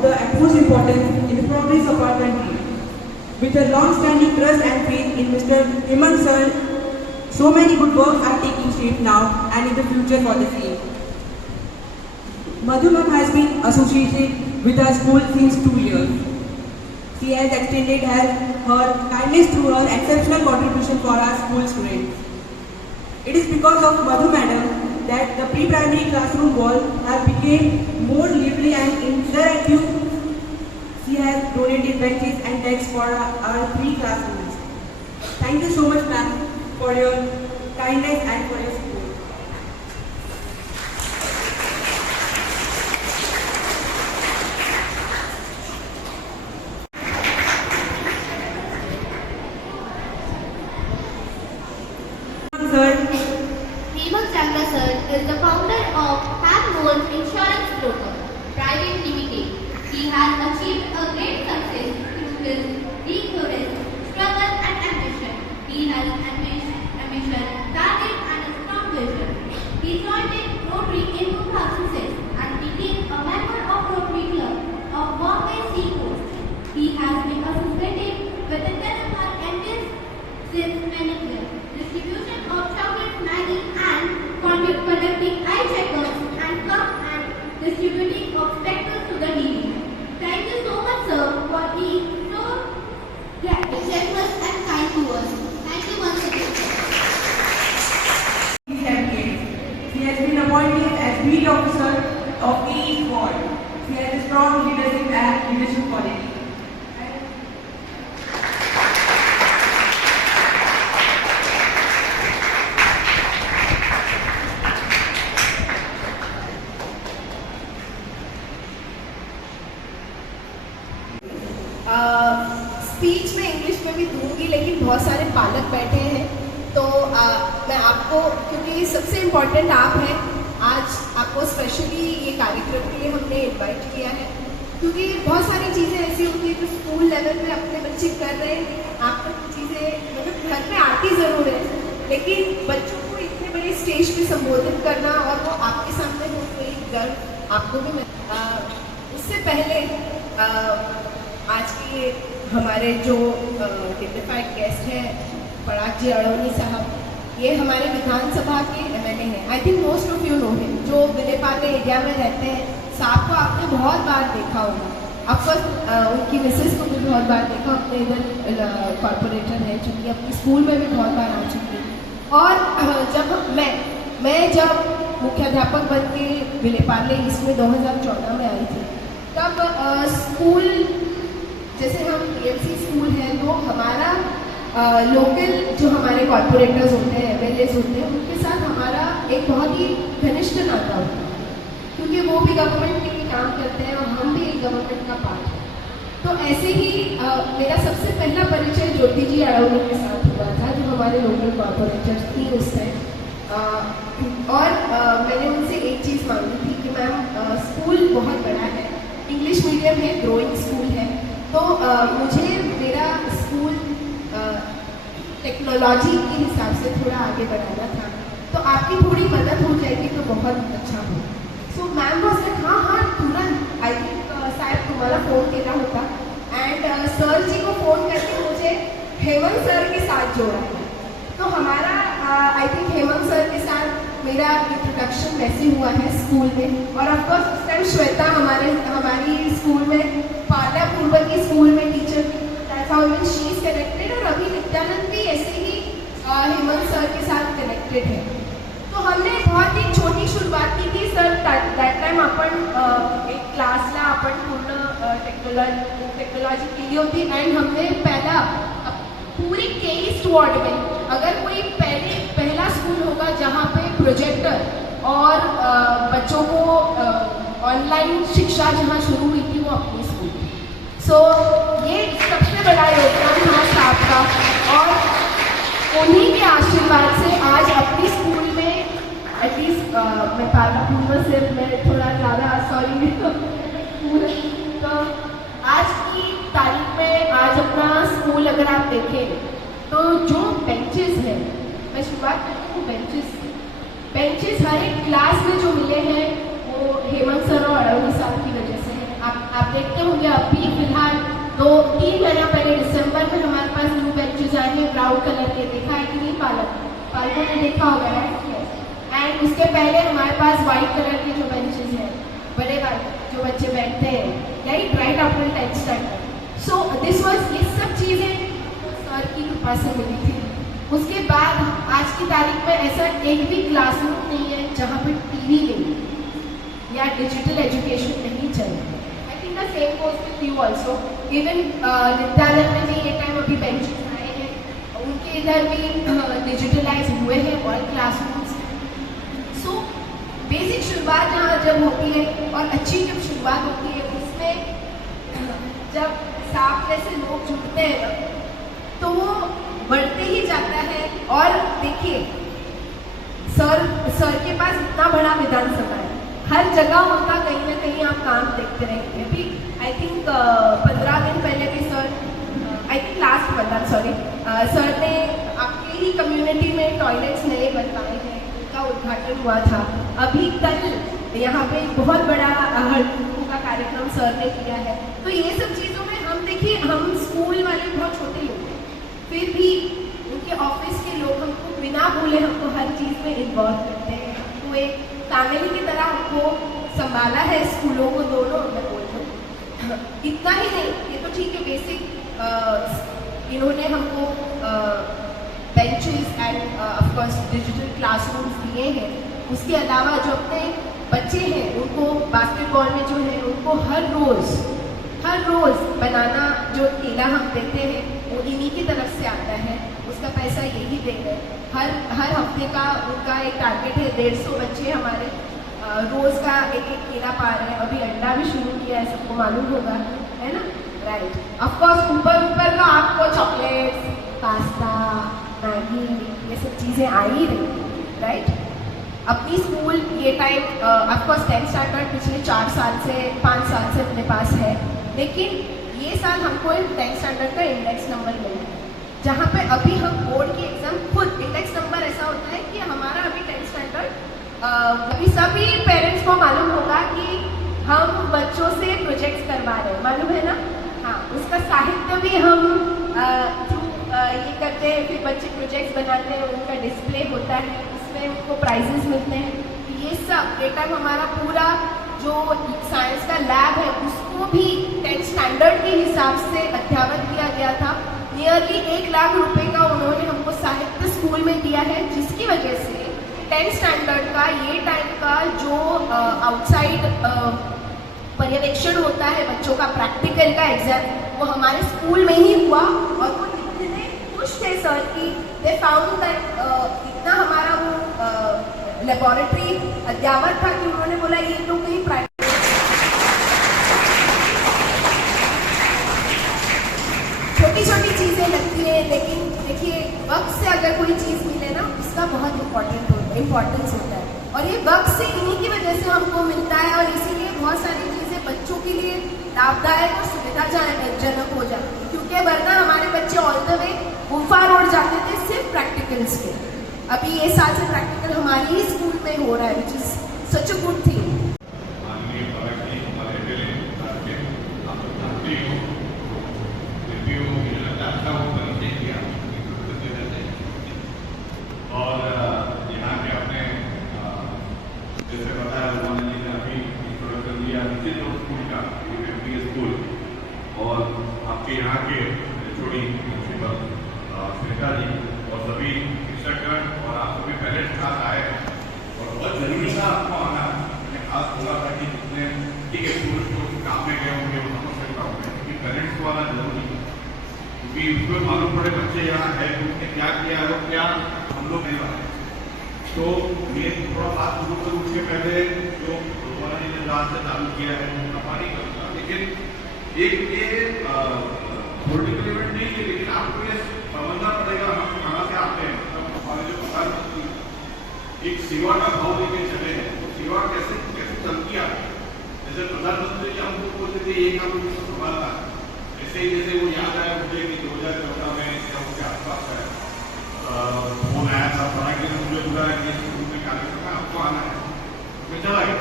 of the utmost importance in the progress of our country. With a long-standing trust and faith in Mr. Hemant sir, so many good works are taking shape now and in the future for the same. Madhu ma'am has been associated with our school since 2 years. She has extended her kindness through her exceptional contribution for our school students. It is because of Madhu madam that the pre-primary classroom wall has become more lively and interactive. She has donated benches and desks for our 3 classrooms. Thank you so much ma'am for your kindness and for your support. Hemant Chandra sir is the founder of Hackmore Insurance Broker Private Limited. He has achieved a great success through his rigorous struggle and ambition. He has ambition, target and a strong vision. He joined in Rotary in 2006 and became a member of Rotary Club of Bombay Sea Coast. He has been associated with the Telecom engines since many years. Distribution of chocolate, Maggie and conducting eye checkers and cup and distributing of spectacles to the needy. Thank you so much sir for being so generous and kind to us. Thank you once again. She has been appointed as beat officer of each ward. She has a strong leadership and leadership quality. Speech में English में भी दूंगी, लेकिन बहुत सारे पालक बैठे हैं तो मैं आपको, क्योंकि सबसे इम्पोर्टेंट आप हैं, आज आपको स्पेशली ये कार्यक्रम के लिए हमने इनवाइट किया है, क्योंकि बहुत सारी चीज़ें ऐसी होती हैं जो स्कूल लेवल में अपने बच्चे कर रहे हैं, आप तक चीज़ें मतलब घर में आती ज़रूर है, लेकिन बच्चों को इतने बड़े स्टेज पे संबोधित करना और वो आपके सामने हो तो एक गर्व आपको भी उससे पहले आज के हमारे जो डिग्निफाइड गेस्ट हैं पराग जी अड़ोनी साहब, ये हमारे विधानसभा के एमएलए हैं। I think most of you know him, जो विलेपार्ले एरिया में रहते हैं। साहब को आपने बहुत बार देखा होगा, अफकोर्स उनकी मिसेस को भी बहुत बार देखा, अपने इधर कॉर्पोरेटर है चूँकि अपने स्कूल में भी बहुत बार आ चुकी है। और जब मैं जब मुख्याध्यापक बन के विलेपार्ले ईस्ट में 2014 में आई थी, तब स्कूल जैसे हम पीएमसी स्कूल है तो हमारा लोकल जो हमारे कॉर्पोरेटर्स होते हैं, एमएलएज होते हैं, उनके साथ हमारा एक बहुत ही घनिष्ठ नाता होता है, क्योंकि वो भी गवर्नमेंट के लिए काम करते हैं और हम भी एक गवर्नमेंट का पार्ट है। तो ऐसे ही मेरा सबसे पहला परिचय ज्योति जी अड़ोनी के साथ हुआ था, जो हमारे लोकल कॉर्पोरेटर्स थी उस टाइम। और मैंने उनसे एक चीज़ मांगी थी कि मैम स्कूल बहुत बड़ा है, इंग्लिश मीडियम है, ग्रोइंग स्कूल है, तो मुझे मेरा स्कूल टेक्नोलॉजी के हिसाब से थोड़ा आगे बढ़ाना था, तो आपकी थोड़ी मदद हो जाएगी तो बहुत अच्छा हो। सो मैम वाज लाइक हाँ तुरंत, आई थिंक शायद तुम्हारा फ़ोन देना होता, एंड सर जी को फ़ोन करके मुझे हेमंत सर के साथ जोड़ा। तो हमारा आई थिंक हेमंत सर के साथ मेरा इंट्रोडक्शन वैसे हुआ है स्कूल में। और ऑफकोर्स उस टाइम श्वेता हमारी स्कूल में, पाला पूर्व की स्कूल में टीचर शी इज कनेक्टेड, और अभी नित्यानंद भी ऐसे ही हेमंत सर के साथ कनेक्टेड है। तो हमने बहुत ही छोटी शुरुआत की थी सर, दैट टाइम आपण एक क्लासला आपण पूर्ण टेक्नोलॉजी केली होती, एंड हमने पहला पूरे 23 वार्ड में अगर कोई पहला स्कूल होगा जहाँ पे प्रोजेक्टर और बच्चों को ऑनलाइन शिक्षा जहाँ शुरू हुई थी वो अपनी स्कूल। सो ये सबसे बड़ा योगदान था साहब का, और उन्हीं के आशीर्वाद से आज अपनी स्कूल में एटलीस्ट मैं पालापुर से मैं थोड़ा ज़्यादा सॉरी तो आज की तारीख में आज अपना स्कूल अगर आप देखें तो जो बेंचेस हैं, मैं शुरुआत करती हूँ बेंचेस हर एक क्लास में जो मिले हैं वो हेमंत सर और अड़ोनी साहब की वजह से है। आप देखते होंगे अभी फिलहाल 2-3 महीना पहले दिसंबर में हमारे पास न्यू बेंचेस आए हैं ब्राउन कलर के, देखा है कि नहीं पालकों ने देखा होगा राइट। एंड उसके पहले हमारे पास वाइट कलर के जो बेंचेस हैं बड़े वाले जो बच्चे बैठते हैं right after 10th standard. So this was ये सब चीज़ें सर की कृपा से मिली थी। उसके बाद आज की तारीख में ऐसा एक भी क्लासरूम नहीं है जहाँ पे टीवी नहीं या डिजिटल एजुकेशन नहीं चल रही। I think the same goes with you also. Even विद्यालय में भी ये टाइम अभी बेंचेस आए हैं, उनके इधर भी डिजिटलाइज हुए हैं और क्लासरूम्स। सो बेसिक शुरुआत यहाँ जब होती है और अच्छी जब शुरुआत होती है उसमें जब साथ में से लोग जुड़ते हैं तो वो बढ़ते ही जाता है। और देखिए सर के पास इतना बड़ा विधानसभा है, हर जगह उनका कहीं ना कहीं आप काम देखते रहेंगे। अभी आई थिंक 15 दिन पहले भी लास्ट मंथ सर ने आपके ही कम्युनिटी में टॉयलेट्स नए बनवाए हैं, उनका उद्घाटन हुआ था। अभी कल यहाँ पे बहुत बड़ा हड़ताल का कार्यक्रम सर ने किया है। तो ये सब चीज़ों में हम देखिए, हम स्कूल वाले बहुत छोटे लोग हैं, फिर भी उनके ऑफिस के लोग हमको बिना बोले हमको हर चीज़ में इन्वॉल्व करते हैं। हमको एक फैमिली की तरह हमको संभाला है स्कूलों को दोनों। मैं बोल रही हूँ इतना ही नहीं, ये तो ठीक है बेसिक इन्होंने हमको benches and of course digital classrooms दिए हैं। उसके अलावा जो अपने बच्चे हैं उनको बास्केटबॉल में जो है उनको हर रोज़ बनाना जो केला हम देते हैं वो इन्हीं की तरफ से आता है, उसका पैसा यही दे रहे हैं। हर हफ्ते का उनका एक टारगेट है, 150 बच्चे हमारे रोज़ का एक केला पा रहे हैं। अभी अंडा भी शुरू किया है, सबको मालूम होगा, है ना, राइट। ऑफकोर्स ऊपर का आपको चॉकलेट्स, पास्ता, मैगी ये सब चीज़ें आ ही रही, राइट। अपनी स्कूल ये टाइम ऑफकोर्स 10th स्टैंडर्ड पिछले 5 साल से अपने पास है, लेकिन ये साल हमको एक 10th स्टैंडर्ड का इंडेक्स नंबर मिला है, जहाँ पे अभी हम बोर्ड की एग्जाम खुद इंडेक्स नंबर ऐसा होता है कि हमारा अभी 10th स्टैंडर्ड अभी सभी पेरेंट्स को मालूम होगा कि हम बच्चों से प्रोजेक्ट्स करवा रहे हैं, मालूम है ना। हाँ, उसका साहित्य भी हम ये करते हैं, फिर बच्चे प्रोजेक्ट्स बनाते हैं, उनका डिस्प्ले होता है, उसमें उनको प्राइजेस मिलते हैं। ये सब डेटा हमारा पूरा जो साइंस का लैब है उसको भी 10th स्टैंडर्ड के हिसाब से अध्यापन किया गया था। नियरली 1 लाख रुपए का उन्होंने हमको साहित्य स्कूल में दिया है, जिसकी वजह से 10th स्टैंडर्ड का ये टाइम का जो आउटसाइड पर्यवेक्षण होता है बच्चों का, प्रैक्टिकल का एग्जाम, वो हमारे स्कूल में ही हुआ। और वो इतने खुश थे सर की दे फाउंड दैट इतना हमारा वो लेबोरेटरी अध्यापक था कि उन्होंने बोला ये तो कहीं छोटी चीज़ें लगती है, लेकिन देखिए वक्त से अगर कोई चीज़ मिले ना उसका बहुत इम्पोर्टेंस होता है। और ये वक्त से इन्हीं की वजह से हमको मिलता है, और इसीलिए बहुत सारी चीज़ें बच्चों के लिए लाभदायक और सुविधाजनक हो जाती है। क्योंकि वरना हमारे बच्चे ऑल द वे गुफा रोड जाते थे सिर्फ प्रैक्टिकल्स के। अभी ये साल से प्रैक्टिकल हमारी ही स्कूल में हो रहा है, which is such a good thing. और आपके यहाँ के छोड़ी प्रिंसिपल श्वेता जी और सभी शिक्षकगण और आप सभी पेरेंट्स साथ आए, और बहुत जरूरी था आपको आना। मैंने खास बोला था कि जितने ठीक है टूरिस्ट को काम में गए होंगे वो समझ सकता हूँ, क्योंकि पेरेंट्स को आना जरूरी है, क्योंकि उसको मालूम पड़े बच्चे यहाँ है तो उसने क्या किया है और क्या हम लोग नहीं बनाए। तो ये थोड़ा बात शुरू करूँ उसके पहले जो रोजवाना जी ने रात से चालू किया है वो हमारी करता, लेकिन एक ये पॉलिटिकल इवेंट नहीं है, लेकिन आपको ये समझना पड़ेगा हम कहाँ से आते हैं। मतलब हमारे जो प्रधानमंत्री एक सेवा का भाव लेके चले हैं, तो सेवा कैसे चलती है। जैसे प्रधानमंत्री जी हमको बोलते थे ये काम मुझे संभालना है, जैसे वो याद आया मुझे कि 2014 में या उसके आसपास है फोन आया था, पढ़ा के मुझे बोला कि स्कूल में कार्यक्रम है आपको आना है, मैं चला गया।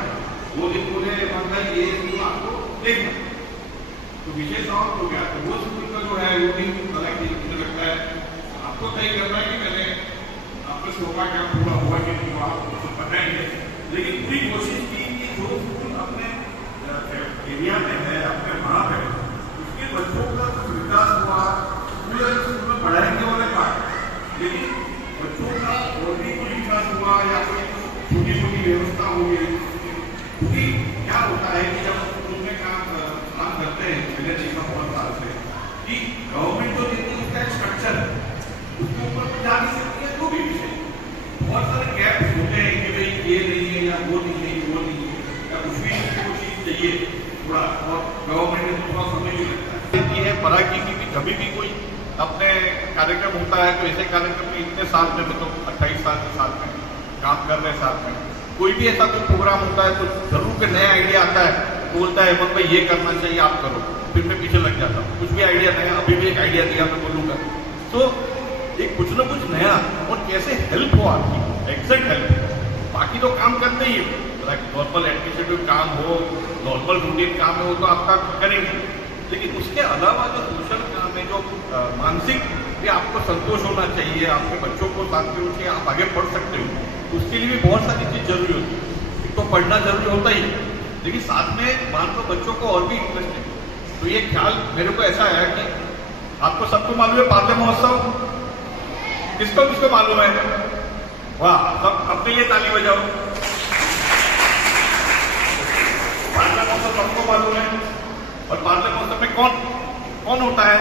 वो दिन बोले मतलब ये आपको देखना तो विषय समाप्त हो गया। तो वो स्कूल का जो है रूटीन अलग मुझे लगता है आपको तय करना है कि पहले आपका सौभाग्य पूरा हुआ कि नहीं हुआ आपको पता ही है, लेकिन पूरी कोशिश की कि जो स्कूल अपने एरिया में है, अपने वहाँ है, उसके बच्चों का कुछ विकास हुआ। स्कूल में पढ़ाएंगे वाले बात, लेकिन बच्चों का और भी कोई विकास हुआ या कोई छोटी मोटी व्यवस्था हुई। क्योंकि क्या होता है कि जब स्कूल में काम करते हैं, मैंने देखा बहुत साल से कि गवर्नमेंट जो देती है उसका एक स्ट्रक्चर है, उसके ऊपर तो जा नहीं सकती है जो भी विषय। बहुत सारे गैप्स होते हैं कि भाई ये नहीं है या वो नहीं है, वो नहीं है या कुछ भी वो चीज़ चाहिए थोड़ा, और गवर्नमेंट में थोड़ा समय भी लगता है। ये पढ़ा की कभी भी कोई अपने कार्यक्रम होता है तो ऐसे कार्यक्रम में इतने साल में तो 28 साल के साथ में काम कर रहे साथ में कोई भी ऐसा कोई प्रोग्राम होता है तो जरूर के नया आइडिया आता है, बोलता है हेमंत भाई ये करना चाहिए आप करो, फिर मैं पीछे लग जाता हूँ। कुछ भी आइडिया नया, अभी भी एक आइडिया दिया मैं बोलूँगा तो एक कुछ ना कुछ नया और कैसे हेल्प हो आपकी, एग्जैक्ट हेल्प। बाकी तो काम करते ही नॉर्मल एडमिनिस्ट्रेटिव काम हो, नॉर्मल रूटीन काम हो तो आपका करेंगे, लेकिन उसके अलावा जो सोशल काम है, जो मानसिक भी आपको संतोष होना चाहिए, आपके बच्चों को साथ में चाहिए, आप आगे पढ़ सकते हो, उसके लिए भी बहुत सारी चीज़ जरूरी होती है। एक तो पढ़ना जरूरी होता ही, लेकिन साथ में मान लो बच्चों को और भी इंटरेस्ट है। तो ये ख्याल मेरे को ऐसा आया कि आपको सबको मालूम है पार्ले महोत्सव, किसको किसको मालूम है? वाह, सब अपने लिए ताली बजाओ। पार्ले महोत्सव सबको मालूम है, और पार्ले महोत्सव में कौन कौन होता है?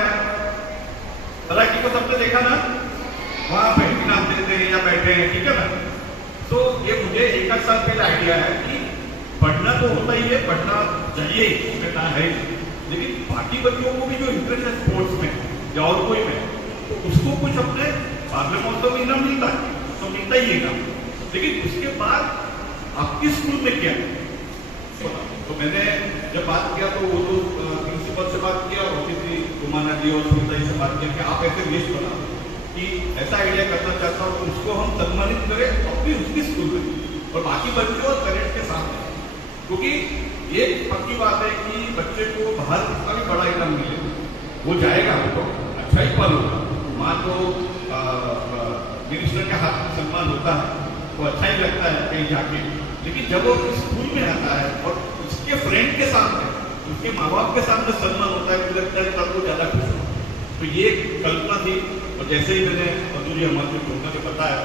तलाकी को सबने देखा ना, वहां पे इनाम देते हैं या बैठे हैं, ठीक है ना। तो ये मुझे एक आध साल पहले आइडिया है कि पढ़ना तो होता ही है, पढ़ना चाहिए इसमें ना है, लेकिन बाकी बच्चों को भी जो इंटरेस्ट है स्पोर्ट्स में या और कोई में, तो उसको कुछ अपने पार्ले महोत्सव में इनाम मिलता है, तो मिलता ही है, लेकिन उसके बाद आपके स्कूल में क्या है? तो मैंने जब बात किया तो वो तो प्रिंसिपल से बात किया और ऑफिसरी कुमाना जी और सुनीता जी से बात किया कि आप ऐसे लिस्ट बनाओ कि ऐसा आइडिया करना चाहता हूँ तो उसको हम सम्मानित करें अपनी उसकी स्कूल में और बाकी बच्चों और करेंट के साथ, क्योंकि ये पक्की बात है कि बच्चे को बाहर का भी बड़ा इनाम मिले, वो जाएगा तो अच्छा ही पल होगा। मान लो मिनिस्टर के हाथ में सम्मान होता है तो अच्छा ही लगता है कहीं जाके, लेकिन जब वो स्कूल में आता है और उसके फ्रेंड के सामने, उसके माँ बाप के सामने सम्मान होता है, मुझे लगता है तब वो ज़्यादा खुश होता है। तो ये कल्पना थी, और जैसे ही मैंने मधुरी हमारे छोड़ने को बताया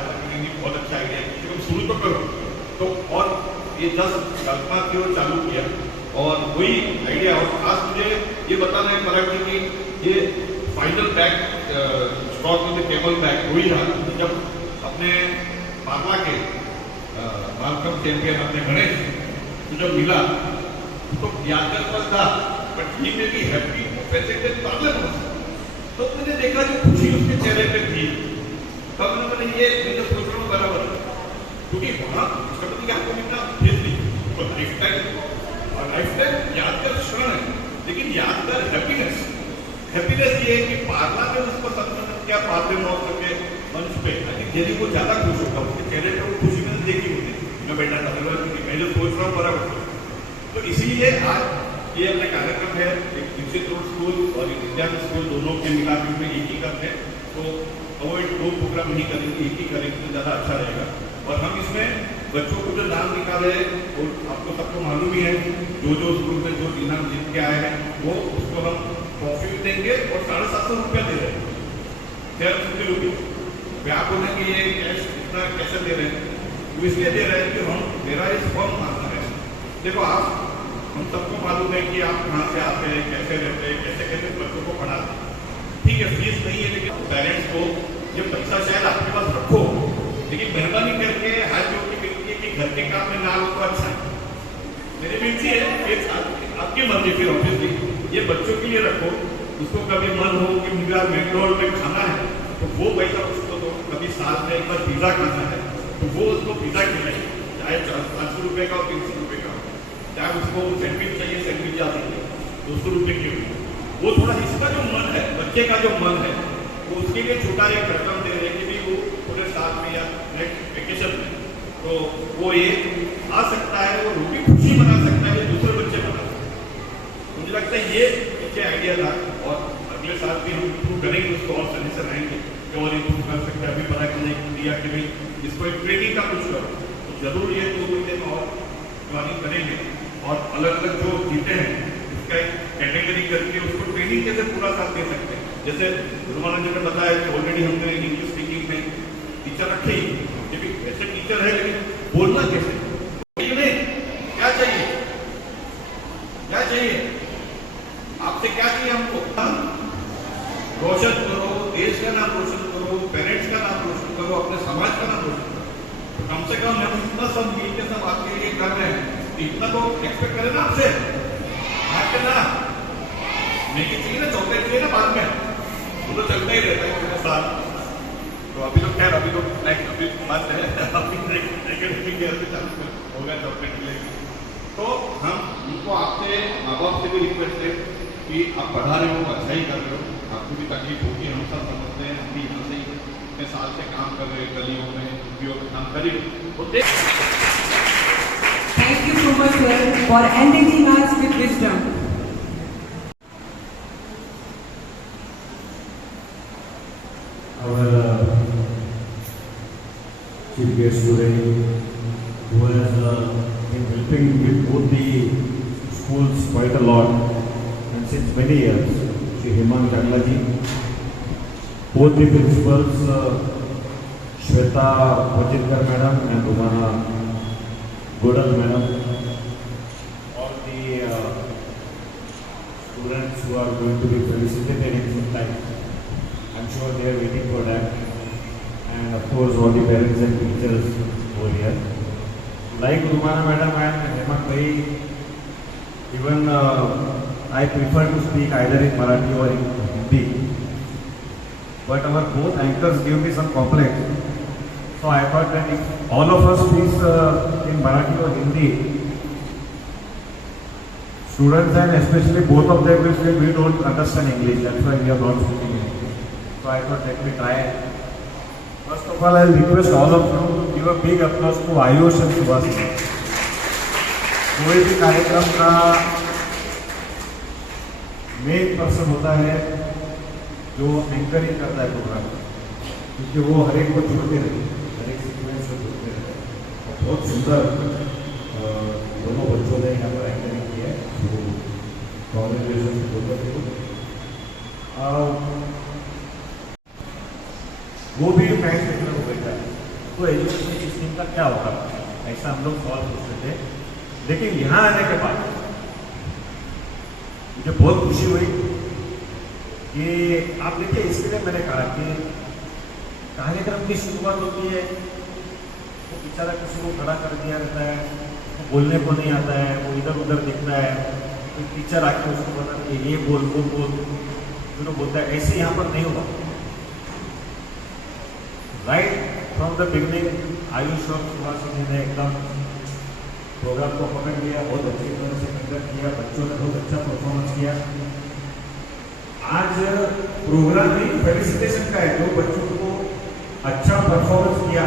बहुत अच्छा आइडिया है, तुम शुरू तो करो, तो और ये 10 कल्पना थी और चालू किया और वही आइडिया। और आज मुझे ये बताना है पराग जी कि ये फाइनल बैग स्टॉक में केबल बैग वही रहा जब अपने पार्ला के बालकम चैंपियन अपने गणेश तो जब मिला तो यादगार पल था, बट ही में भी हैप्पी प्रेसिडेंट पार्लर में। तो मैंने देखा जो खुशी उसके चेहरे पे थी, तब मैंने ये मैंने सोच रहा हूँ बराबर, क्योंकि वहाँ राष्ट्रपति का आपको मिलना फिर नहीं तो लाइफ टाइम यादगार क्षण है, लेकिन यादगार हैप्पीनेस ये है कि पार्ला ने उसको सम्मानित किया पार्ले महोत्सव के मंच पे। यदि वो ज्यादा खुश होगा, उसके चेहरे पर वो खुशी मैंने देखी होती, मैं बेटा मैं जो सोच रहा हूँ बराबर। तो इसीलिए आज ये अपने कार्यक्रम है, एक दीक्षित रोड स्कूल और विद्यार्थी स्कूल दोनों के मिलाकर में एक ही करते हैं, तो वो दो प्रोग्राम नहीं करेंगे, एक ही करेंगे तो ज़्यादा अच्छा रहेगा। और हम इसमें बच्चों को जो नाम निकाले वो आपको सबको मालूम ही है, जो स्कूल में जो इनाम जीत के आए हैं वो उसको हम ट्रॉफी भी देंगे और 750 रुपया दे रहे हैं, 750 रुपीज़। आप बोले कि ये कैश इतना कैसे दे रहे हैं, वो इसलिए दे रहे हैं कि हम मेरा इस फॉर्म मानना है। देखो आप हम सबको मालूम है कि आप कहाँ से आते हैं, कैसे रहते हैं, कैसे कैसे बच्चों को पढ़ाते हैं, ठीक है फीस नहीं है, लेकिन पेरेंट्स को ये पैसा शायद आपके पास रखो, लेकिन मेहरबानी करके हाथ जोड़ के विनती है कि घर के काम में ना हो तो अच्छा है। मेरी विनती है कि आपकी मर्जी, फिर ऑब्वियसली ये बच्चों के लिए रखो, उसको कभी मन हो कि मुझे मैकडोनल्ड में खाना है तो वो पैसा उसको दो, कभी साल में एक बार पिज़्ज़ा खाना है तो वो उसको पिज़्ज़ा खिलाए, चाहे 500 रुपये का और 300 रुपये का, चाहे उसको सैंडविच चाहिए सैंडविच आ जाइए 200 रुपये की हो। वो थोड़ा इसका जो मन है, बच्चे का जो मन है, वो उसके लिए छोटा एक रकम दे रहे कि भी वो पूरे साल में या नेक्स्ट वेकेशन में तो वो ये आ सकता है, वो रोटी खुशी मना सकता है, दूसरे बच्चे मना सकते हैं। मुझे लगता है ये बच्चे आइडिया था और अगले साल भी हम इम्प्रूव करेंगे उसको और सजेशन आएंगे कि और इम्प्रूव कर सकते हैं। अभी पता कि नहीं दिया कि नहीं इसको एक ट्रेनिंग का कुछ करो, तो जरूर ये 2 महीने में और प्लानिंग करेंगे और अलग अलग जो चीजें हैं उसका एक कैटेगरी करके उसको ट्रेनिंग कैसे पूरा साथ दे सकते हैं। जैसे गुरुमानंद जी ने बताया कि ऑलरेडी हमने इंग्लिश स्पीकिंग में टीचर रखे ही, लेकिन ऐसे टीचर है लेकिन बोलना कैसे, क्या चाहिए, क्या चाहिए आपसे, क्या चाहिए हमको, रोशन करो, देश का नाम रोशन करो, पेरेंट्स का नाम रोशन करो, अपने समाज का नाम रोशन करो। तो कम से कम हम इतना सब मिल के सब आपके लिए कर रहे हैं, इतना तो एक्सपेक्ट करें ना आपसे, ना नहीं चाहिए ना, चॉकलेट चाहिए ना बाद में, वो तो चलता ही रहता है मेरे साथ। तो अभी तो खैर अभी तो अभी बंद है, अभी एकेडमिक ईयर से चालू होगा चॉकलेट मिलेगी। तो हम उनको आपसे माँ बाप से भी रिक्वेस्ट है कि आप पढ़ा रहे हो, अच्छा ही कर रहे हो, आपको भी तकलीफ होगी, हम सब समझते हैं, हम भी यहाँ से इतने साल से काम कर रहे हैं, गलियों में यूपीओ में काम करिए तो Thank you so much, sir, for enriching us with wisdom. Our chief guest today, who has been helping with both the schools quite a lot and since many years, Shri Hemang Changla ji, both the principals, Shweta Pachitkar madam and Rumana Godal madam, all the students who are going to be felicitated in some time. I'm sure they are waiting for that, and of course all the parents and teachers over here. Like Rumana madam and Hemant bhai, even I prefer to speak either in Marathi or in Hindi, but our both anchors gave me some complex, so I thought that if all of us speak in Marathi or Hindi, students and especially both of them will say we don't understand English, that's why we are not speaking English. So I thought let me try. First of all, I will request all of you to give a big applause to Ayush and Subhasini. कोई भी कार्यक्रम का main person होता है जो anchoring करता है programme, क्योंकि वो हर एक को जोड़ते रहते हैं, हर एक सीक्वेंस को जोड़ते रहते हैं। और बहुत सुंदर दोनों बच्चों ने यहाँ पर एंकरिंग की है, तो कॉन्ग्रेचुलेशन बोलते थे। वो भी साइंस सेक्टर हो गया है, तो एजुकेशन सिस्टम का क्या होगा, ऐसा हम लोग सवाल पूछते थे। लेकिन यहाँ आने के बाद मुझे बहुत खुशी हुई कि आप देखिए, इसके लिए मैंने कहा कि कार्यक्रम की शुरुआत होती है तो बेचारा किसी को खड़ा कर दिया रहता है, वो बोलने को नहीं आता है, वो इधर उधर दिखता है, तो टीचर आके उसको बताते हैं ये बोल वो बोल, जो बोलता है। ऐसे यहाँ पर नहीं होगा। Right from the beginning Ayush और सुभाषिनी ने एकदम प्रोग्राम को पकड़ लिया, बहुत अच्छी तरह से कंडक्ट किया, बच्चों ने बहुत अच्छा परफॉर्मेंस किया। आज प्रोग्राम भी फेलिसिटेशन का है, जो बच्चों को अच्छा परफॉर्मेंस किया,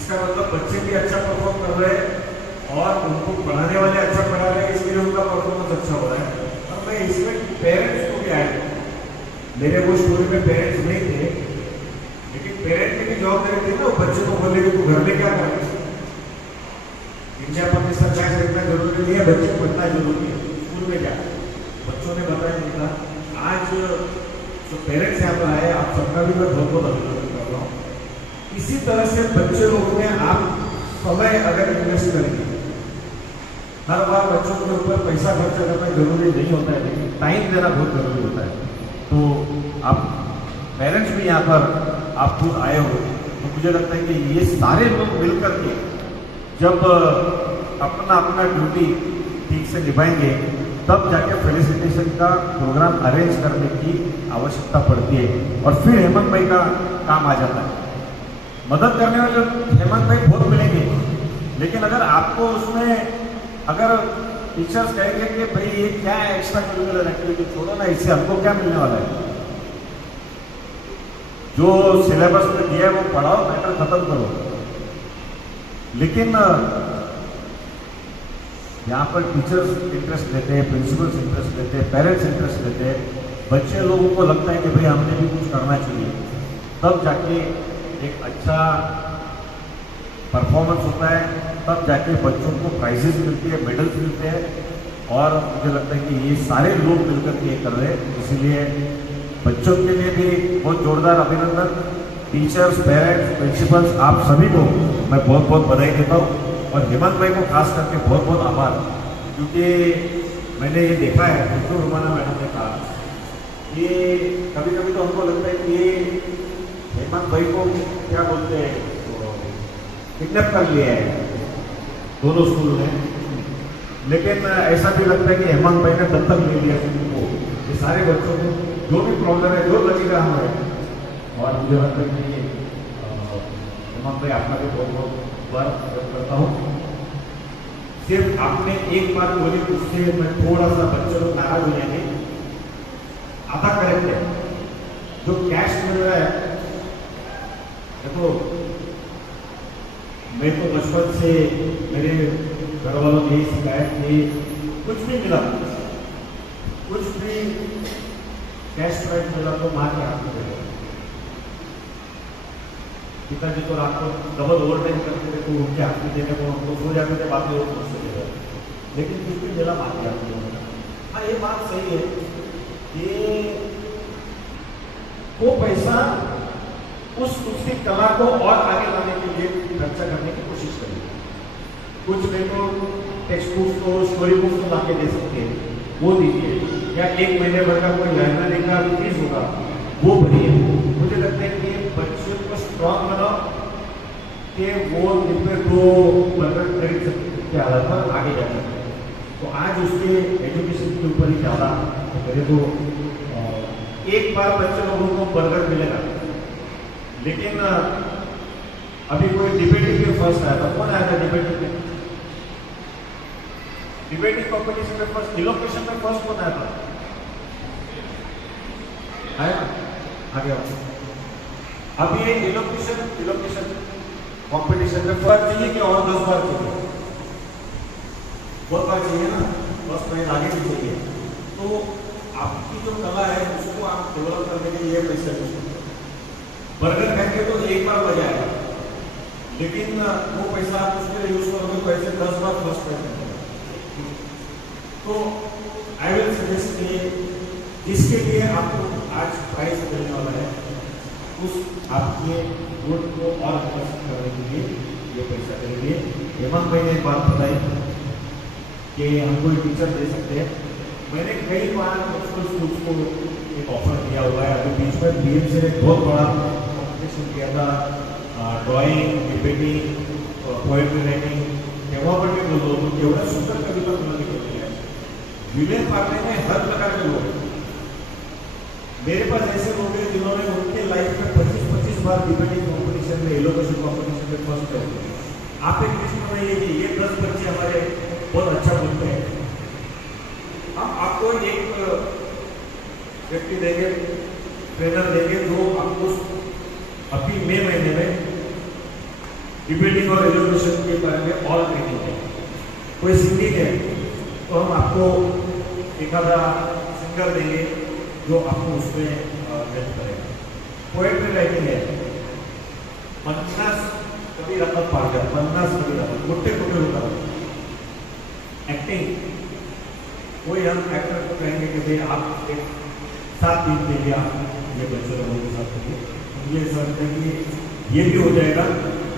इसका मतलब बच्चे भी अच्छा परफॉर्म कर रहे हैं और उनको पढ़ाने वाले अच्छा पढ़ा रहे हैं, इसलिए उनका परफॉर्मेंस अच्छा हो रहा है। और मैं इसमें पेरेंट्स को भी आया, मेरे वो स्टोरी में पेरेंट्स नहीं थे, लेकिन पेरेंट की भी जवाबदारी थी ना, वो बच्चे को बोले कि तू घर में क्या कर रहे हैं। इंडिया पाकिस्तान मैच देखना जरूरी नहीं है, बच्चे को पढ़ना जरूरी है, स्कूल में क्या बच्चों ने बताया नहीं था। आज जो पेरेंट्स यहाँ पर आए, आप सबका भी मैं बहुत बहुत अभिनंदन कर रहा हूँ। इसी तरह से बच्चे लोग में आप समय अगर इन्वेस्ट करेंगे, हर बार बच्चों के ऊपर पैसा खर्च करना जरूरी नहीं होता है, लेकिन टाइम देना बहुत जरूरी होता है। तो आप पेरेंट्स भी यहाँ पर आप खुद आए हो, तो मुझे लगता है कि ये सारे लोग मिलकर के जब अपना अपना ड्यूटी ठीक से निभाएंगे, तब जाके फेलिसिटेशन का प्रोग्राम अरेंज करने की आवश्यकता पड़ती है, और फिर हेमंत भाई का काम आ जाता है। मदद करने वाले हेमंत भाई बहुत मिलेंगे, लेकिन अगर आपको उसमें अगर टीचर्स कहेंगे कि भाई ये क्या है एक्स्ट्रा करिकुलर एक्टिविटी, छोड़ो ना, इससे हमको क्या मिलने वाला है, जो सिलेबस में दिया है वो पढ़ाओ, मैटर खत्म करो। लेकिन यहाँ पर टीचर्स इंटरेस्ट लेते हैं, प्रिंसिपल्स इंटरेस्ट लेते हैं, पेरेंट्स इंटरेस्ट लेते हैं, बच्चे लोगों को लगता है कि भाई हमने भी कुछ करना चाहिए, तब जाके एक अच्छा परफॉर्मेंस होता है, तब जाके बच्चों को प्राइजेस मिलते हैं, मेडल्स मिलते हैं। और मुझे लगता है कि ये सारे लोग मिलकर के ये कर रहे हैं, इसीलिए बच्चों के लिए भी बहुत जोरदार अभिनंदन। टीचर्स, पेरेंट्स, प्रिंसिपल्स, आप सभी को मैं बहुत बहुत बधाई देता हूँ और हेमंत भाई को खास करके बहुत बहुत आभार, क्योंकि मैंने ये देखा है, जो रुमाना मैडम ने कहा, ये कभी कभी तो हमको लगता है कि ये हेमंत भाई को क्या बोलते हैं, किडनैप कर लिया है दोनों स्कूल में, लेकिन ऐसा भी लगता है कि हेमंत भाई ने दत्तक ले लिया स्कूल को, ये सारे बच्चों को जो भी प्रॉब्लम है, जो लगेगा हमें। और मुझे लगता है कि हेमंत भाई आपका भी बहुत बहुत बार करता हूँ। सिर्फ आपने एक बात बोली, उससे मैं थोड़ा सा बच्चे लोग नाराज हो जाएंगे, आधा करेक्ट है। जो कैश मिल रहा है, देखो मैं तो बचपन से मेरे घर वालों ने यही सिखाया कि कुछ भी मिला, कुछ भी कैश प्राइज मिला तो मार के हाथ में दे दो। पिताजी तो रात को डबल ओवर टाइम करते थे, तो उनके हाथ में देने को हमको सो जाते थे, बाकी वो खुश हो जाते, लेकिन कुछ भी मिला मार के हाथ में। हाँ, ये बात सही है कि वो पैसा उसकी कला को और आगे लाने के लिए खर्चा करने की कोशिश करें। कुछ नहीं तो टेक्स्ट बुक्स को, स्टोरी बुक्स को ला के दे सकते हैं, वो दीजिए, या एक महीने भर का कोई लाइब्रेरी का फीस होगा वो भरिए। मुझे लगता है कि बच्चों को स्ट्रॉन्ग बनाओ कि वो दिन में 2 बर्गर खरीद सकते के आधार पर आगे जा सकते हैं। तो आज उसके एजुकेशन के ऊपर ही ज़्यादा करें तो एक बार बच्चे लोगों को बर्गर मिलेगा, लेकिन अभी कोई डिबेटिंग में फर्स्ट आया था, कौन आया था डिबेटिंग में? डिबेटिंग कॉम्पिटिशन में फर्स्ट, इलोकेशन में फर्स्ट कौन आया था? आया आ गया। अभी ये इलोकेशन कॉम्पिटिशन में फर्स्ट चाहिए कि और 10 बार चाहिए? बहुत बार चाहिए ना, 10 प्राइज आगे भी चाहिए। तो आपकी जो कला है उसको आप डेवलप करने के लिए पैसे यूज करते हैं। बर्गर खाएंगे तो एक बार मजा आएगा, लेकिन वो पैसा आप उसके लिए यूज करोगे तो ऐसे 10 बार फर्स्ट प्राइज। तो आई विल सजेस्ट कि जिसके लिए आपको आज प्राइज मिलने वाला है, उस आपके वोट को और आकर्षित करने के लिए ये पैसा करेंगे। हेमंत भाई ने एक बात बताई कि हम कोई टीचर दे सकते हैं। मैंने कई बार म्यूनसिपल स्कूल्स को एक ऑफर दिया हुआ है। अभी बीच में BM से एक बहुत बड़ा कॉम्पिटिशन किया था, ड्राइंग, डिबेटिंग, पोएट्री राइटिंग, तेव्हा पण मी बोललो होतो की एवढ्या सुंदर कविता मुलांनी केलेल्या आहेत। विलेज पार्ले में हर प्रकार के लोग, मेरे पास ऐसे लोग हैं जिन्होंने उनके लाइफ में 25-25 बार डिबेटिंग कॉम्पिटिशन में, एलोकेशन कॉम्पिटिशन में फर्स्ट है। आप एक लिस्ट बनाइए कि ये 10 बच्चे हमारे बहुत अच्छा बोलते हैं। हम आपको एक व्यक्ति देंगे, ट्रेनर देंगे, जो आपको अभी मई महीने में डिबेटिंग और एजुकेशन के बारे में और ट्रेनिंग है। कोई सिंगिंग है तो हम आपको एखादा सिंगर देंगे जो आपको उसमें हेल्प करेगा। पोएट्री राइटिंग है, 50 कभी रत्न पार्कर, 50 कभी रत्न, मोटे होता। एक्टिंग, कोई हम एक्टर को कहेंगे कि भाई आप एक 7 दिन के लिए आप ये बच्चे लोगों के साथ करिए, मुझे समझते हैं कि ये भी हो जाएगा,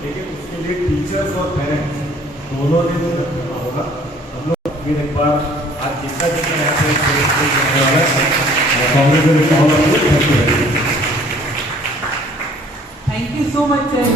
लेकिन उसके लिए टीचर्स और पेरेंट्स दोनों ने भी करना होगा। हम लोग फिर एक बार आज जितना यहाँ पे Thank you so much, sir.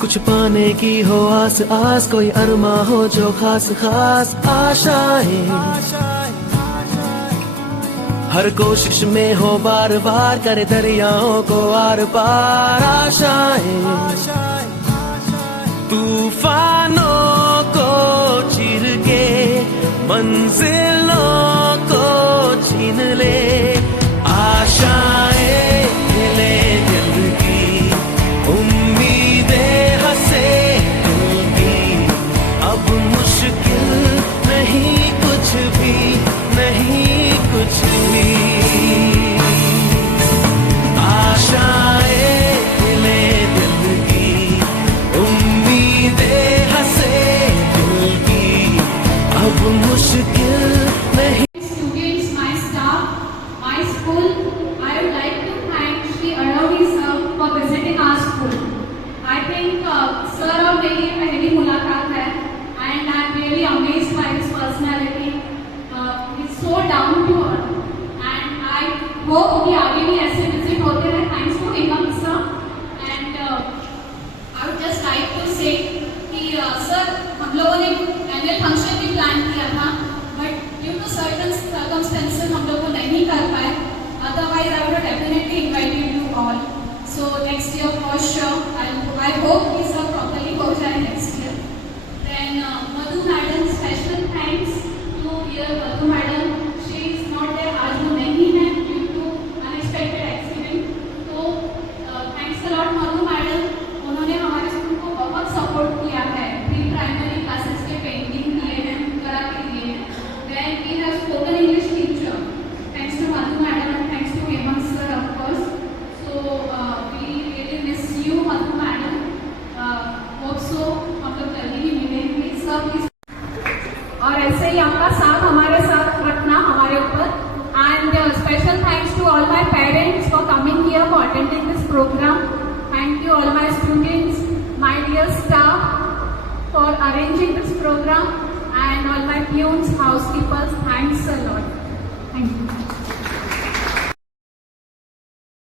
कुछ पाने की हो आस आस, कोई अरमा हो जो खास खास आशाएं, हर कोशिश में हो बार बार, करे दरियाओं को आर पार आशाएं, तूफानों को चीर के नहीं कुछ भी, नहीं कुछ भी। आशाएं ले दिल की, उम्मीदें हंसे दिल की, अब मुश्किल नहीं। Students, my staff, my school, I would like to thank Shri Aravi sir for visiting our school. I think sir और मेरी ये पहली मुलाकात है and I'm really amazed by his personality. He's so down to earth and I hope कि आगे भी ऐसे visit होते रहे. Thanks to Hemant sir and I would just like to say कि sir हम लोगों ने annual function भी plan किया था but due to certain circumstances हम लोग को नहीं कर पाए. Otherwise I would have definitely invited you all. So next year for sure. I hope कि सब properly हो जाए next year. Then Madhu madam, special thanks to dear Madhu madam. She is not there, आज वो नहीं है due to unexpected accident. तो thanks a lot Madhu madam. उन्होंने हमारे स्कूल को बहुत support किया है. Pre-primary classes के painting दिए हैं, करा के दिए हैं. Then we have spoken English teacher. Thanks to Madhu madam and thanks to Hemant sir of course. So we really miss you Madhu madam. Hope so हम लोग जल्दी ही मिलेंगे सब इस और ऐसे ही आपका साथ हमारे साथ रखना हमारे ऊपर. And special thanks to all my parents for coming here for attending this program. Thank you all my students, my dear staff for arranging this program and all my peons, housekeepers. Thanks a lot.